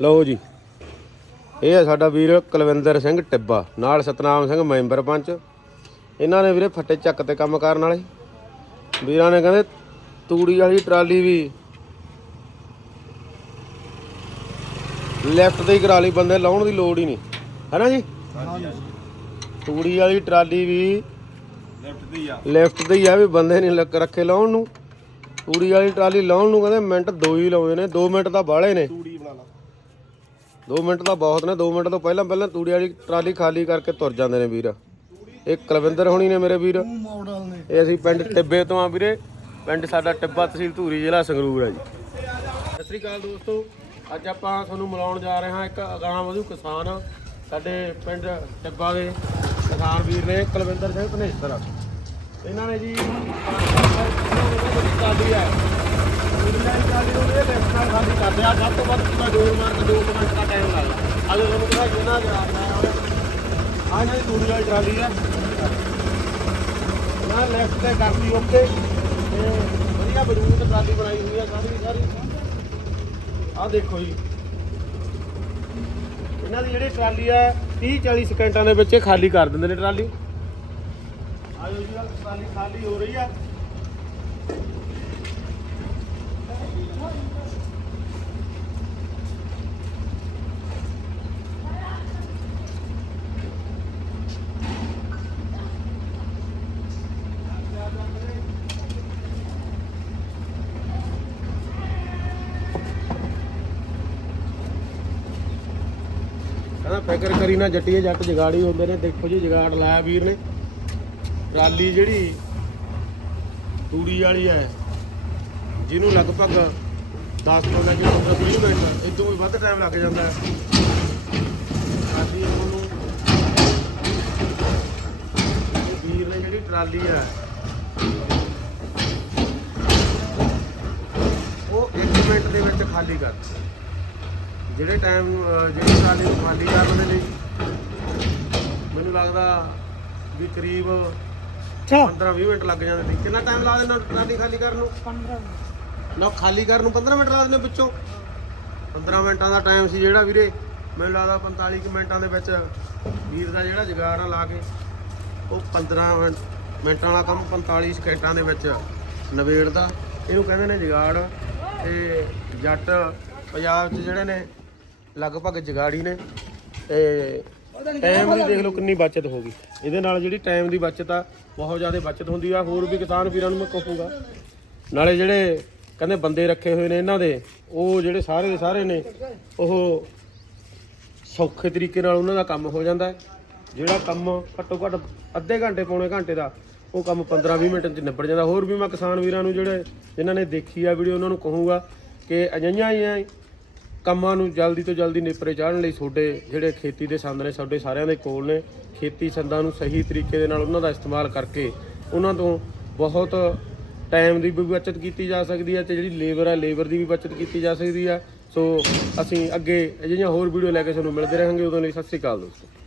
ਲਓ ਜੀ। ਇਹ ਹੈ ਸਾਡਾ ਵੀਰ ਕੁਲਵਿੰਦਰ ਸਿੰਘ ਟਿੱਬਾ ਨਾਲ ਸਤਨਾਮ ਸਿੰਘ ਮੈਂਬਰ ਪੰਚ। ਇਹਨਾਂ ਨੇ ਵੀਰੇ ਫੱਟੇ ਚੱਕ ਤੇ ਕੰਮ ਕਰਨ ਵਾਲੇ। ਵੀਰਾਂ ਨੇ ਕਹਿੰਦੇ ਤੂੜੀ ਵਾਲੀ ਟਰਾਲੀ ਵੀ ਲੈਫਟ ਤੇ ਹੀ ਕਰਾ ਲਈ ਬੰਦੇ ਲਾਉਣ ਦੀ ਲੋੜ ਹੀ ਨਹੀਂ। ਹੈਨਾ ਜੀ? ਤੂੜੀ ਵਾਲੀ ਟਰਾਲੀ ਵੀ ਲੈਫਟ ਦੀ ਆ। ਲੈਫਟ ਤੇ ਹੀ ਆ ਵੀ ਬੰਦੇ ਨਹੀਂ ਰੱਖੇ ਲਾਉਣ ਨੂੰ। ਤੂੜੀ ਵਾਲੀ ਟਰਾਲੀ ਲਾਉਣ ਨੂੰ ਕਹਿੰਦੇ ਮਿੰਟ ਦੋ ਹੀ ਲਾਉਂਦੇ ਨੇ 2 ਮਿੰਟ ਤਾਂ ਬਾਹਲੇ ਨੇ। 2 ਮਿੰਟ ਤਾਂ ਬਹੁਤ ਨੇ 2 ਮਿੰਟ ਤੋਂ ਪਹਿਲਾਂ ਪਹਿਲਾਂ ਤੂੜੀ ਵਾਲੀ ਟਰਾਲੀ ਖਾਲੀ ਕਰਕੇ ਤੁਰ ਜਾਂਦੇ ਨੇ ਵੀਰ। ਇਹ ਕੁਲਵਿੰਦਰ ਹੋਣੀ ਨੇ ਮੇਰੇ ਵੀਰ। ਮਾਡਲ ਨੇ ਇਹ ਅਸੀਂ ਪਿੰਡ ਟਿੱਬੇ ਤੋਂ ਆ ਵੀਰੇ। ਪਿੰਡ ਸਾਡਾ ਟਿੱਬਾ ਤਹਿਸੀਲ ਧੂਰੀ ਜ਼ਿਲ੍ਹਾ ਸੰਗਰੂਰ ਹੈ ਜੀ। ਸਤਿ ਸ੍ਰੀ ਅਕਾਲ ਦੋਸਤੋ। ਅੱਜ ਆਪਾਂ ਤੁਹਾਨੂੰ ਮਿਲਾਉਣ ਜਾ ਰਹੇ ਹਾਂ ਇੱਕ ਅਗਾਂਹ ਵਧੂ ਕਿਸਾਨ। ਸਾਡੇ ਪਿੰਡ ਟਿੱਬਾ ਦੇ ਕਿਸਾਨ ਵੀਰ ਨੇ, ਕੁਲਵਿੰਦਰ ਸਿੰਘ ਧਨੇਸਰ। ਇਹਨਾਂ ਨੇ ਜੀ ਚਾਲੀ ਹੈ ਉਹਨਾਂ ਚਾਲੀ ਨੂੰ ਇਹ ਲੈਫਟ ਨਾਲ ਖਾਲੀ ਕਰਦੇ ਆ ਸਭ ਤੋਂ ਵੱਧ ਪੂਰਾ ਜੋਰ ਮਾਰ ਕੇ 2 ਲੱਗਦਾ ਤੁਹਾਨੂੰ ਕਿਹਾ ਜਿੰਨਾ ਜਵਾਬ ਆਇਆ ਹੋਇਆ ਜਿਹੜੀ ਦੂਰੀ ਵਾਲੀ ਟਰਾਲੀ ਹੈ। ਨਾ ਲੈਫਟ ਤੇ ਕਰਤੀ ਓਕੇ ਤੇ। ਵਧੀਆ ਮਜ਼ਬੂਤ ਟਰਾਲੀ ਬਣਾਈ ਹੋਈ ਹੈ ਸਾਰੀ ਸਾਰੀ। ਆਹ ਦੇਖੋ ਜੀ। ਇਹਨਾਂ ਦੀ ਜਿਹੜੀ ਟਰਾਲੀ ਹੈ 30 40 ਸਕਿੰਟਾਂ ਦੇ ਵਿੱਚ ਇਹ ਖਾਲੀ ਕਰ ਦਿੰਦੇ ਨੇ ਟਰਾਲੀ। ਆਜੋ ਜੀ, ਆਹ ਟਰਾਲੀ ਖਾਲੀ ਹੋ ਰਹੀ ਹੈ ਕਹਿੰਦਾ ਫਿਕਰ ਕਰੀ ਨਾ ਜੱਟੀਏ, ਜੱਟ ਜਗਾੜੀ ਹੁੰਦੇ ਨੇ, ਦੇਖੋ ਜੀ ਜਗਾੜ ਲਾਇਆ ਵੀਰ ਨੇ। ਟਰਾਲੀ ਜਿਹੜੀ ਤੂੜੀ ਵਾਲੀ ਹੈ, ਜਿਹਨੂੰ ਲਗਭਗ 10 15 ਕਿਲੋਮੀਟਰ 20 ਮਿੰਟ ਇਦੋਂ ਵੀ ਵੱਧ ਟਾਈਮ ਲੱਗ ਜਾਂਦਾ ਹੈ। ਟਰਾਲੀ ਉਹਨੂੰ ਵੀਰ ਨੇ ਜਿਹੜੀ ਟਰਾਲੀ ਹੈ, ਉਹ 1 ਮਿੰਟ ਦੇ ਵਿੱਚ ਖਾਲੀ ਕਰ ਦਿੱਤੀ। ਜਿਹੜੇ ਟਾਈਮ ਜਿਹੜੀ ਨੂੰ ਖਾਲੀ ਕਰਨ ਦੇ ਲਈ ਮੈਨੂੰ ਲੱਗਦਾ ਵੀ ਕਰੀਬ 15-20 ਮਿੰਟ ਲੱਗ ਜਾਂਦੇ ਨੇ। ਕਿੰਨਾ ਟਾਈਮ ਲਾ ਦਿੰਦਾ ਟਰਾਲੀ ਖਾਲੀ ਕਰਨ ਨੂੰ? 15 ਨਾ ਖਾਲੀ ਕਰਨ ਨੂੰ 15 ਮਿੰਟ ਲਾ ਦਿੰਦੇ ਵਿੱਚੋਂ 15 ਮਿੰਟਾਂ ਦਾ ਟਾਈਮ ਸੀ ਜਿਹੜਾ ਵੀਰੇ। ਮੈਨੂੰ ਲੱਗਦਾ 45 ਕੁ ਮਿੰਟਾਂ ਦੇ ਵਿੱਚ ਵੀਰ ਦਾ ਜਿਹੜਾ ਜਗਾੜ ਆ ਲਾ ਕੇ ਉਹ 15 ਮਿੰਟ- ਮਿੰਟਾਂ ਵਾਲਾ ਕੰਮ 45 ਸਕਿੰਟਾਂ ਦੇ ਵਿੱਚ ਨਵੇੜਦਾ ਇਹਨੂੰ ਕਹਿੰਦੇ ਨੇ ਜਗਾੜ ਤੇ ਜੱਟ ਪੰਜਾਬ 'ਚ ਜਿਹੜੇ ਨੇ ਲਗਭਗ ਜਗਾੜੀ ਨੇ ਤੇ ਟਾਈਮ ਦੀ ਦੇਖ ਲਓ ਕਿੰਨੀ ਬਚਤ ਹੋ ਗਈ। ਇਹਦੇ ਨਾਲ ਜਿਹੜੀ ਟਾਈਮ ਦੀ ਬਚਤ ਆ ਬਹੁਤ ਜ਼ਿਆਦਾ ਬਚਤ ਹੁੰਦੀ ਆ। ਹੋਰ ਵੀ ਕਿਸਾਨ ਵੀਰਾਂ ਨੂੰ ਮੈਂ ਕਹੂੰਗਾ ਨਾਲੇ ਜਿਹੜੇ ਕਹਿੰਦੇ ਬੰਦੇ ਰੱਖੇ ਹੋਏ ਨੇ ਇਹਨਾਂ ਦੇ ਉਹ ਜਿਹੜੇ ਸਾਰੇ ਦੇ ਸਾਰੇ ਨੇ ਉਹ ਸੌਖੇ ਤਰੀਕੇ ਨਾਲ ਉਹਨਾਂ ਦਾ ਕੰਮ ਹੋ ਜਾਂਦਾ ਹੈ। ਜਿਹੜਾ ਕੰਮ ਘੱਟੋ ਘੱਟ ਅੱਧੇ ਘੰਟੇ ਪੌਣੇ ਘੰਟੇ ਦਾ ਉਹ ਕੰਮ 15-20 ਮਿੰਟ ਚ ਨਿਬੜ ਜਾਂਦਾ। ਹੋਰ ਵੀ ਮੈਂ ਕਿਸਾਨ ਵੀਰਾਂ ਨੂੰ ਜਿਹੜੇ ਜਿਨ੍ਹਾਂ ਨੇ ਦੇਖੀ ਆ ਵੀਡੀਓ ਉਹਨਾਂ ਨੂੰ ਕਹੂੰਗਾ ਕਿ ਅਜਿਹੀਆਂ ਹੀ ਆ ਕੰਮਾਂ ਨੂੰ ਜਲਦੀ ਤੋਂ ਜਲਦੀ ਨਿਪਰੇ ਚਾੜਨ ਲਈ ਤੁਹਾਡੇ ਜਿਹੜੇ ਖੇਤੀ ਦੇ ਸੰਦ ਨੇ, ਸਾਡੇ ਸਾਰਿਆਂ ਦੇ ਕੋਲ ਨੇ। ਖੇਤੀ ਸੰਦਾਂ ਨੂੰ ਸਹੀ ਤਰੀਕੇ ਦੇ ਨਾਲ ਉਹਨਾਂ ਦਾ ਇਸਤੇਮਾਲ ਕਰਕੇ ਉਹਨਾਂ ਤੋਂ ਬਹੁਤ ਟਾਈਮ ਦੀ ਵੀ ਬਚਤ ਕੀਤੀ ਜਾ ਸਕਦੀ ਹੈ ਤੇ ਜਿਹੜੀ ਲੇਬਰ ਹੈ ਲੇਬਰ ਦੀ ਵੀ ਬਚਤ ਕੀਤੀ ਜਾ ਸਕਦੀ ਹੈ। ਸੋ ਅਸੀਂ ਅੱਗੇ ਅਜਿਹੀਆਂ ਹੋਰ ਵੀਡੀਓ ਲੈ ਕੇ ਤੁਹਾਨੂੰ ਮਿਲਦੇ ਰਹਾਂਗੇ। ਉਦੋਂ ਲਈ ਸਤਿ ਸ੍ਰੀ ਅਕਾਲ ਦੋਸਤੋ।